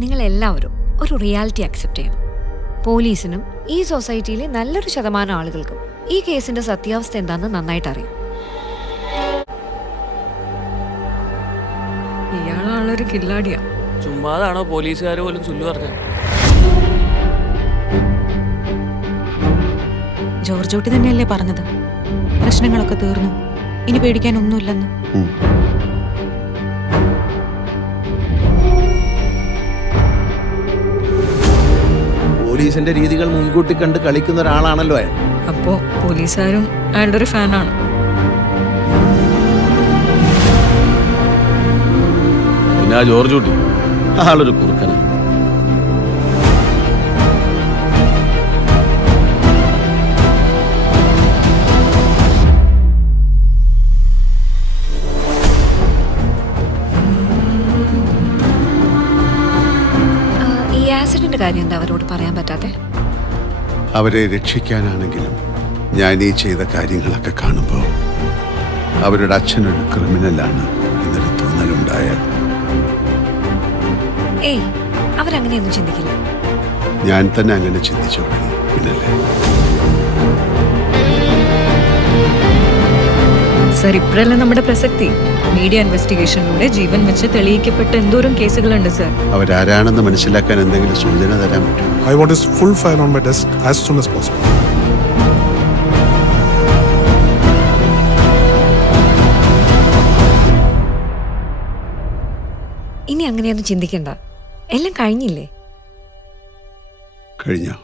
നിങ്ങൾ എല്ലാവരും ഒരു റിയാലിറ്റി അക്സെപ്റ്റ് ചെയ്യണം. പോലീസിനും ഈ സൊസൈറ്റിയിലെ നല്ലൊരു ശതമാനം ആളുകൾക്കും ഈ കേസിന്റെ സത്യാവസ്ഥ എന്താണെന്ന് നന്നായിട്ട് അറിയാം. ഇയാളാളൊരു കില്ലാടിയാ. ചുമ്മാതാണോ പോലീസുകാർ പോലും ചൊല്ലു പറഞ്ഞത്? ജോർജോട്ടി തന്നെയല്ലേ പറഞ്ഞത്, പ്രശ്നങ്ങളൊക്കെ തീർന്നു, ഇനി പേടിക്കാനൊന്നുമില്ലെന്ന്. പോലീസിന്റെ രീതികൾ മുൻകൂട്ടി കണ്ട് കളിക്കുന്ന ഒരാളാണല്ലോ അയാൾ. അപ്പോ പോലീസുകാരും അയാളുടെ ഒരു ഫാനാണ്. പിന്നെ ആ ജോർജ് കുട്ടി ആളൊരു കുറുക്കനാണ്. ഈ ആക്സിഡന്റ് കാര്യം എന്താ അവരോട് പറയാൻ പറ്റാത്തെ? അവരെ രക്ഷിക്കാനാണെങ്കിലും ഞാൻ ഈ ചെയ്ത കാര്യങ്ങളൊക്കെ കാണുമ്പോൾ അവരുടെ അച്ഛനൊരു ക്രിമിനലാണ് എന്നൊരു തോന്നലുണ്ടായാൽ ഏയ്, അവരങ്ങനെയൊന്നും ചിന്തിക്കില്ല. ഞാൻ തന്നെ അങ്ങനെ ചിന്തിച്ചു തുടങ്ങി. പിന്നല്ലേ സർ, ഇപ്പോഴല്ലേ നമ്മുടെ പ്രസക്തി. മീഡിയ ഇൻവെസ്റ്റിഗേഷനിലൂടെ ജീവൻ വെച്ച് തെളിയിക്കപ്പെട്ട എന്തോരം കേസുകളുണ്ട് സർ. അവരാരാണെന്ന് മനസ്സിലാക്കാൻ എന്തെങ്കിലും സൂചന തരാൻ പറ്റും? I want his full file on my desk as soon as possible. ഇനി അങ്ങനെയൊന്നും ചിന്തിക്കണ്ട, എല്ലാം കഴിഞ്ഞില്ലേ? കഴിഞ്ഞോ?